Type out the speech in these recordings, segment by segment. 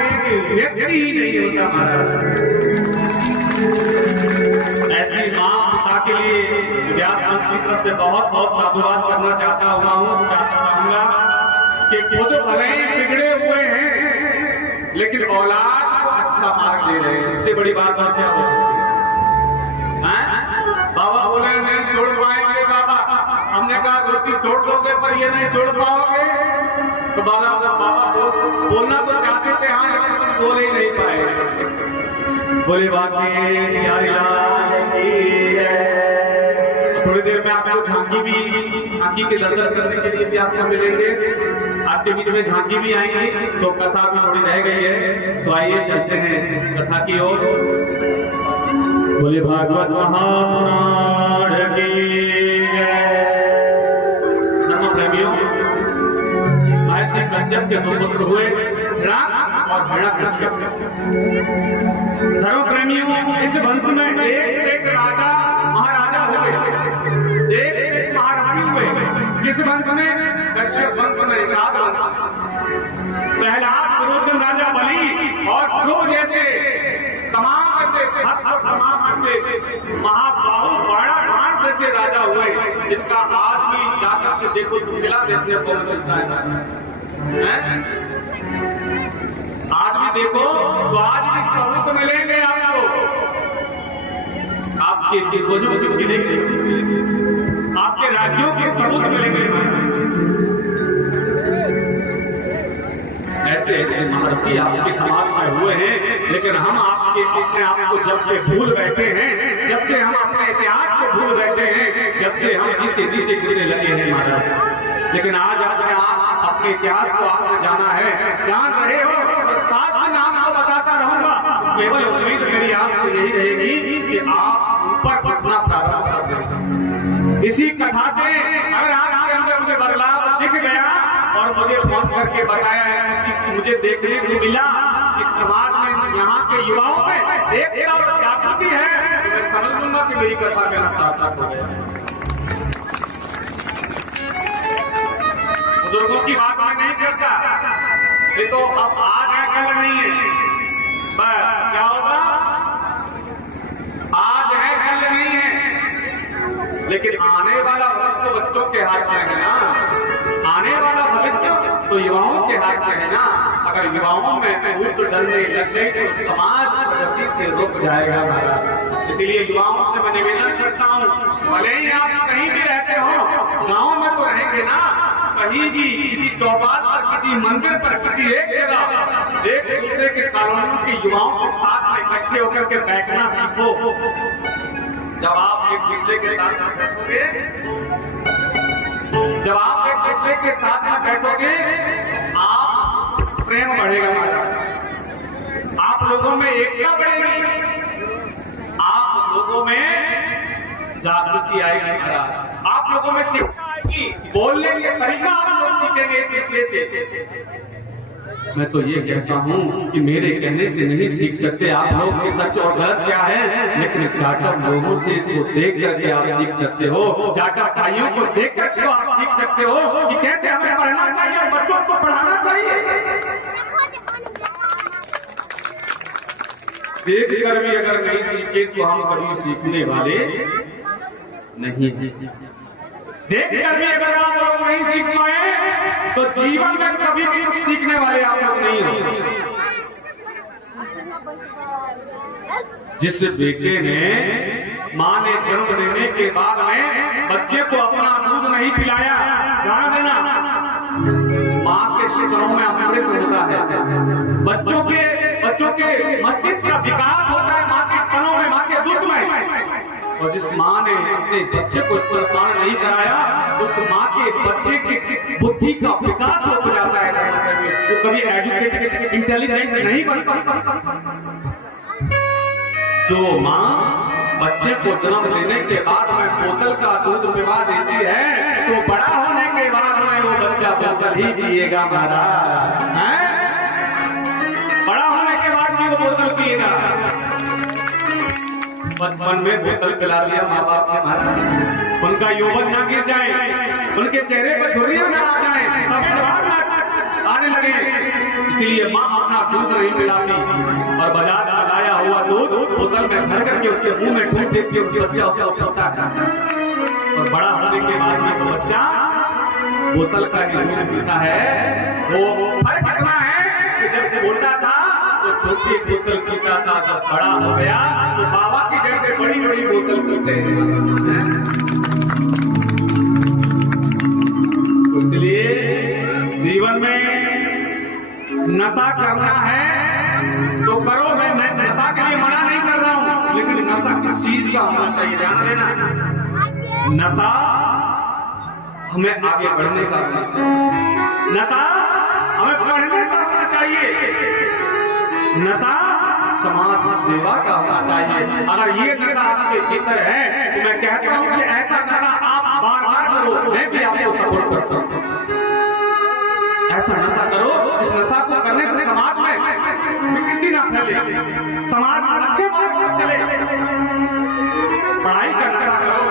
एक व्यक्ति ही नहीं होता महाराज। ऐसी माँ पिता के लिए व्यास पंथ की तरफ से बहुत बहुत साधुवाद करना चाहता हूँ कि खुद भले ही बिगड़े हुए हैं लेकिन औलाद को अच्छा मार्ग दे रहे हैं। इससे बड़ी बात और क्या हो? बाबा बोले नहीं छोड़ पाएंगे बाबा, हमने कहा रोटी छोड़ दोगे पर ये नहीं छोड़ पाओगे। तो बाबा बोलना तो चाहते थे हाँ, लेकिन बोल ही नहीं पाए। बोले थोड़ी देर में आपको झांकी के दर्शन करने के लिए भी आपको मिलेंगे। आपके बीच में झांकी भी आएंगी तो कथा भी थोड़ी रह गई है, तो आइए चलते हैं कथा की ओर। बोले भागवत महापुराण की नमो प्रेमियों, ऐसे कश्यप के दो पुत्र हुए राम और हिरण्यकश्यप। धर्म प्रेमियों, इस वंश में एक राजा महाराजा हुए, एक महारानी हुए। किस वंश में? कश्यप वंश में। सात वंश, पहला पुरुषोत्तम राजा बलि और ध्रुव जैसे तमाम महाबाहु बड़ा भाण जैसे राजा हुए, जिनका आज भी जाकर के देखो तो किला देखने को मिलता है। आज भी देखो तो आज भी सबूत मिलेंगे आपको, आपके पूर्वजों के मिलेंगे, आपके राज्यों के सबूत मिलेंगे। ऐसे ऐसे महारथी आपके समाज में हुए हैं, लेकिन हम आपके अपने आप को जब से भूल बैठे हैं, जब से हम अपने इतिहास को भूल बैठे हैं, जब से हम नीचे गिरने लगे हैं महाराज। लेकिन आज अपने इतिहास को आपने जाना है, जान रहे हो, साथ में नाम को बताता रहूंगा। केवल उम्मीद मेरी आपको यही रहेगी कि आप ऊपर बढ़ना प्रारंभ कर दें। इसी कथा से अगर आपके अंदर मुझे बदलाव दिख गया और मुझे फोन करके बताया है कि मुझे देखने को मिला कि समाज में यहाँ के युवाओं में एक जागृति है, तो मैं समझ लूंगा कि मेरी कथा कहना सार्थक हो गया। बुजुर्गों की बात मैं नहीं करता, ये तो अब आज है कल नहीं है। बस क्या होगा? आज है कल नहीं है, लेकिन आने वाला वक्त तो बच्चों के हाथ में है ना। आने वाला भविष्य तो युवाओं के हाथ में है ना। अगर युवाओं में भूत डरने लग गई तो समाज प्रगति से रुक जाएगा। इसलिए युवाओं से मैं निवेदन करता हूँ, भले ही आप कहीं भी रहते हो, गाँव में तो रहेंगे ना, कहीं भी किसी चौपाल पर, किसी मंदिर पर, किसी एक जगह एक दूसरे के कॉलोनी के युवाओं के साथ इकट्ठे होकर के बैठना सीखो। जब आप एक दूसरे के साथ बैठोगे, जब आप एक दूसरे के साथ में बैठोगे, आप प्रेम बढ़ेगा, आप लोगों में एकता बढ़ेगी, आप लोगों में जागृति आएगी, आप लोगों में शिक्षा आएगी, बोलने के तरीका आप लोग सीखेंगे एक दूसरे से। मैं तो ये कहता हूँ कि मेरे कहने से नहीं सीख सकते आप लोग कि सच और गलत क्या है, लेकिन टाटा लोगों से इसको देख करके आप सीख सकते हो, टाटा भाइयों को देख करके आप सीख सकते हो कि कैसे हमें पढ़ना चाहिए और बच्चों को पढ़ाना चाहिए। देख कर भी अगर नहीं सीखे तो हम कभी सीखने वाले नहीं। देख कर भी अगर आप लोग नहीं सीख पाए तो जीवन में कभी भी कुछ सीखने वाले आप लोग नहीं हो। जिस बेटे ने माँ ने जन्म देने के बाद में बच्चे को अपना दूध नहीं पिलाया, ध्यान देना, माँ के शिकरों में अमृत होता है। बच्चों के मस्तिष्क का विकास होता है माँ के स्तनों में, माँ के दूध में। और जिस माँ ने अपने बच्चे को स्तनपान नहीं कराया, उस माँ के बच्चे की बुद्धि का विकास हो जाता है, वो कभी एजुकेटेड इंटेलिजेंट नहीं बन पाता। जो माँ बच्चे को जन्म देने के बाद में बोतल का दूध पिला देती है, तो बड़ा होने के बाद में वो बच्चा बोतल ही पिएगा महाराज, बड़ा होने के बाद भी वो बोतल पिएगा। बचपन में बोतल पिला दिया माँ बाप ने महाराज, उनका यौवन ना गिर जाए, उनके चेहरे पर झुर्रियां ना आ जाए, आने लगे इसलिए माँ अपना दूध नहीं पिलाती और बाजार का लाया हुआ दूध बोतल में भर करके उसके मुंह में ठूस देती है, उसकी बच्चा उसे उठाता है और बड़ा होने के बाद ये बच्चा बोतल का ही दूध पीता है। वो फर्क इतना है कि जब छोटा था तो छोटी बोतल पीता था, जब बड़ा हो गया तो बाबा की जैसे बड़ी बड़ी बोतल पीते हैं। इसलिए जीवन में नशा करना है तो करो। मैं नशा के लिए मना नहीं कर रहा हूँ, लेकिन नशा किस चीज का होना चाहिए ध्यान देना। नशा हमें आगे बढ़ने का होना चाहिए, नशा हमें पढ़ने का होना चाहिए, नशा समाज सेवा का होना चाहिए। अगर ये नशा आपके भीतर है तो मैं कहता हूँ कि ऐसा नशा आप बार बार करो, मैं भी आपको सपोर्ट करता हूँ। ऐसा नशा करो इस नशा को करने से समाज में विकृति ना फैले, समाज अच्छे मार्ग पर चले। पढ़ाई का नशा करो,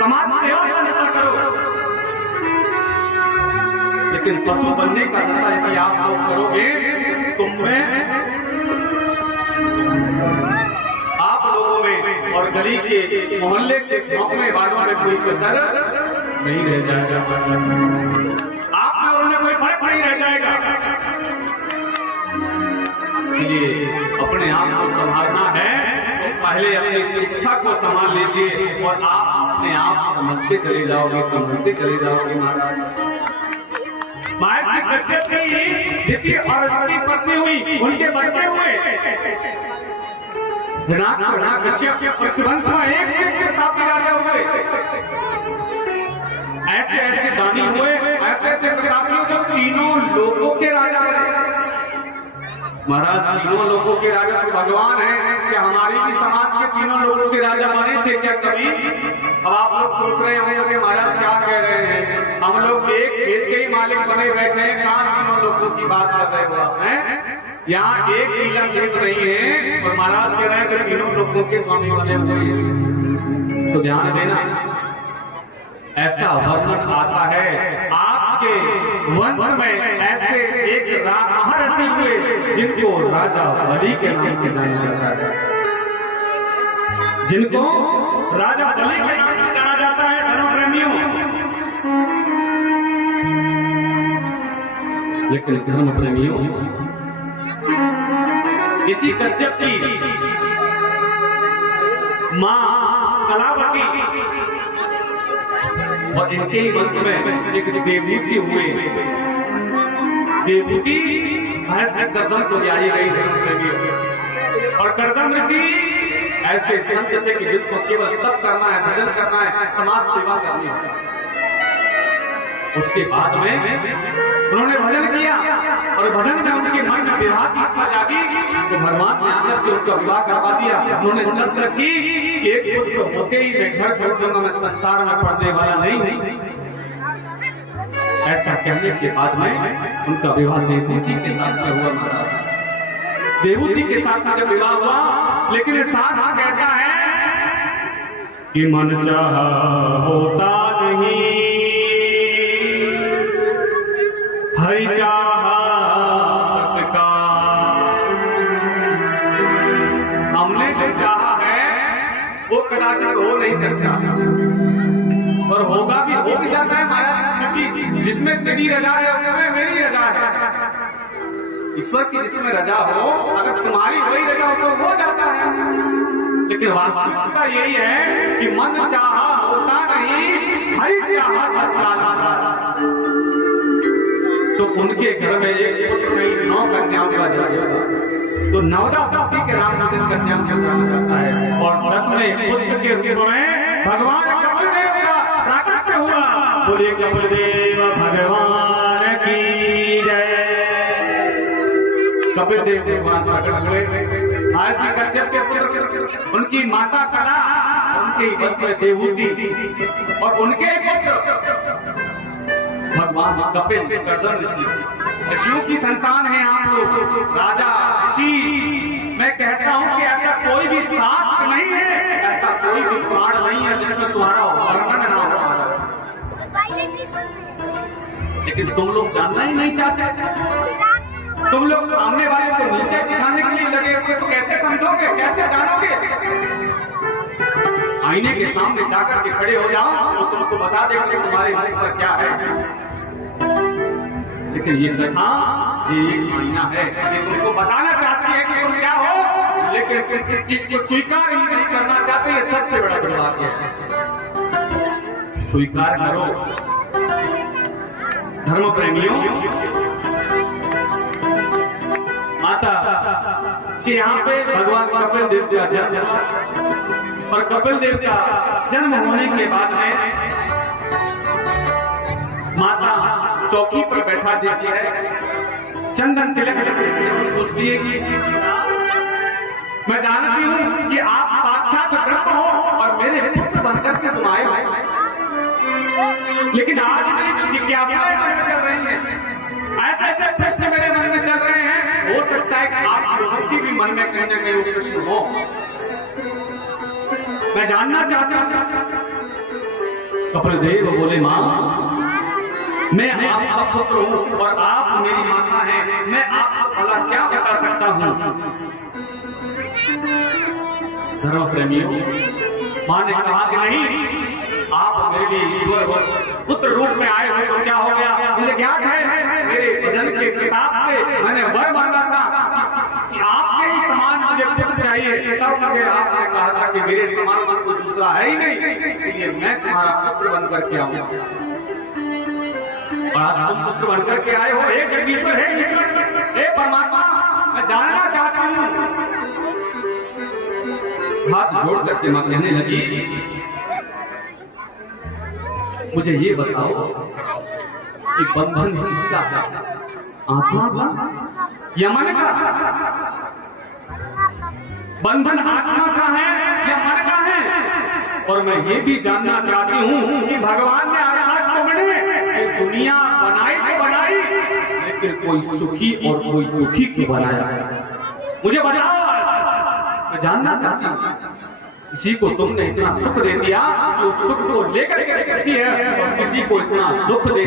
समाज सेवा का नशा करो, लेकिन पशु बनने का नशा यदि आप लोग करोगे तो मैं आप लोगों में और गली के मोहल्ले के गांव में वालों में कोई कसर नहीं रह जाएगा, आप लोगों में कोई फर्क नहीं रह जाएगा। इसलिए अपने आप को संभालना है तो पहले अपनी शिक्षा को संभाल लीजिए और आप अपने आप समझते चले जाओगे, समझते चले जाओगे। महर्षि कश्यप की द्वितीय और उसकी पत्नी हुई, उनके बच्चे हुए। कश्यप वंश में एक से प्रतापी राजा हुए, ऐसे ऐसे दानी हुए, ऐसे ऐसे प्रतापी जो तीनों लोगों के राजा बने। महाराज तीनों लोगों के राजा तो भगवान हैं, क्या हमारी भी समाज के तीनों लोगों के राजा बने थे क्या कभी? अब आप लोग सोच रहे होंगे महाराज क्या कह रहे हैं, हम लोग एक खेत के ही मालिक बने बैठे हैं, कहाँ तीनों लोगों की बात कर रहे हो आप हैं? यहाँ एक किला खेत नहीं है और महाराज कह रहे हैं कि तीनों लोगों के स्वामी बने हुए हैं। तो ध्यान देना, ऐसा वर्णन आता है आपके वंश में ऐसे एक महारथी हुए जिनको राजा बलि के नाम से जाना जाता है, जिनको राजा बलि के नाम से जाना जाता है। धर्म प्रेमियों, लेकिन धर्म प्रेमियों इसी कश्यप की मां कलावती और इनके ही वंश में एक देवूति हुए। देवूति भैंस से गर्दन को लाई गई और गर्दन ऋषि ऐसे संत थे कि जिनको केवल तप करना है, भजन करना है, समाज सेवा करनी है। उसके बाद में उन्होंने भजन किया और भजन में उनके मन में विवाह की इच्छा जागी तो भगवान ने आकर के उनका विवाह करवा दिया। उन्होंने शर्त रखी कि एक पुत्र होते ही मैं घर छोड़ दूंगा, मैं संसार में पढ़ने वाला नहीं। ऐसा कहने के बाद में उनका विवाह देवूति के साथ हुआ। महाराज देवूति के साथ जब विवाह हुआ, लेकिन साथ कहता है कि मन चाहा होता नहीं, हरि चाहा हमने जो चाहा है वो कदाचित हो नहीं सकता और होगा भी, हो भी जाता है महाराज, क्योंकि जिसमें तेरी रजा है उसमें मेरी रजा है। ईश्वर की जिसमें रजा हो, अगर तुम्हारी वही रजा हो तो हो जाता है। लेकिन वास्तविकता यही है कि मन चाहा होता नहीं, हरि चाहा करता। तो उनके घर में एक पुत्र नहीं 9 कन्याओं का जन्म हुआ। तो 9 पुत्री के नाम से कन्याओं का जन्म जाता है और 10वें पुत्र के रूप में भगवान कपिलदेव का प्राकट्य हुआ। बोलिए कपिलदेव भगवान की जय। कपिलदेव भगवान प्रकट हुए। महर्षि कश्यप के पुत्र, उनकी माता कला, उनके वंश में देवूति और उनके पुत्र भगवान कपिल गर्दन ऋषि, ऋषियों की संतान है आप लोग, राजा ऋषि। मैं कहता हूँ कि ऐसा कोई भी शास्त्र नहीं है, ऐसा कोई भी पुराण नहीं है जिसमें तुम्हारा वर्णन ना हो। लेकिन तुम लोग जानना ही नहीं चाहते। तुम लोग सामने वाले को नीचे दिखाने के लिए लगे हुए तो कैसे समझोगे, कैसे जानोगे? आईने के सामने जाकर के खड़े हो जाओ तो तुमको बता देगा कि तुम्हारे मन पर क्या है। लेकिन ये कथा ये एक आईना है, ये तुमको बताना चाहती है कि तुम क्या हो, लेकिन इस चीज को स्वीकार ही नहीं करना चाहते। ये सबसे बड़ा दुर्भाग्य है। स्वीकार करो धर्म प्रेमियों। माता कि यहाँ पे भगवान कपिल देव का जन्म, और कपिल देव का जन्म होने के बाद में माता चौकी पर बैठा देती है, चंदन तिलक पूछती है कि मैं जानती हूँ कि आप साक्षात ब्रह्म हो और मेरे पुत्र बनकर के तुम आए हो, लेकिन आज मेरी जिज्ञासाएं मन में चल रही हैं, ऐसे ऐसे प्रश्न मेरे मन में चल रहे हैं। हो सकता है कि आपकी भी मन में कहीं ना कहीं वो प्रश्न हो। मैं जानना चाहता हूँ। कपिल देव बोले, मां मैं आपका पुत्र हूँ और आप मेरी माता हैं, मैं आपको भला क्या बता सकता हूँ। धर्म प्रेमियों, मां ने कहा कि नहीं, आप मेरे लिए ईश्वर पुत्र रूप में आए हुए तो क्या हो गया, मुझे ज्ञात है मेरे भजन के किताब से मैंने वर मांगा था कि आपके ही समान मुझे पुत्र चाहिए, तब मुझे आपने कहा था कि मेरे समान मन को दूसरा है ही नहीं, इसलिए मैं तुम्हारा पुत्र बनकर के आऊंगा। और आज तुम पुत्र बनकर के आए हो। हे जगदीश्वर, हे परमात्मा, मैं जानना चाहता हूँ। हाथ जोड़ करके मां कहने लगी, मुझे ये बताओ कि बंधन किसका है, आत्मा का या मन का? बंधन आत्मा का है या मन का है? और मैं ये भी जानना चाहती हूँ कि भगवान ने आकाश को बने दुनिया बनाई तो बनाई, लेकिन कोई सुखी और कोई दुखी क्यों बनाया? मुझे बताओ, मैं जानना चाहती हूँ। किसी को तुमने इतना सुख दे दिया तो सुख को लेकर के रखती है, और किसी को इतना दुख दे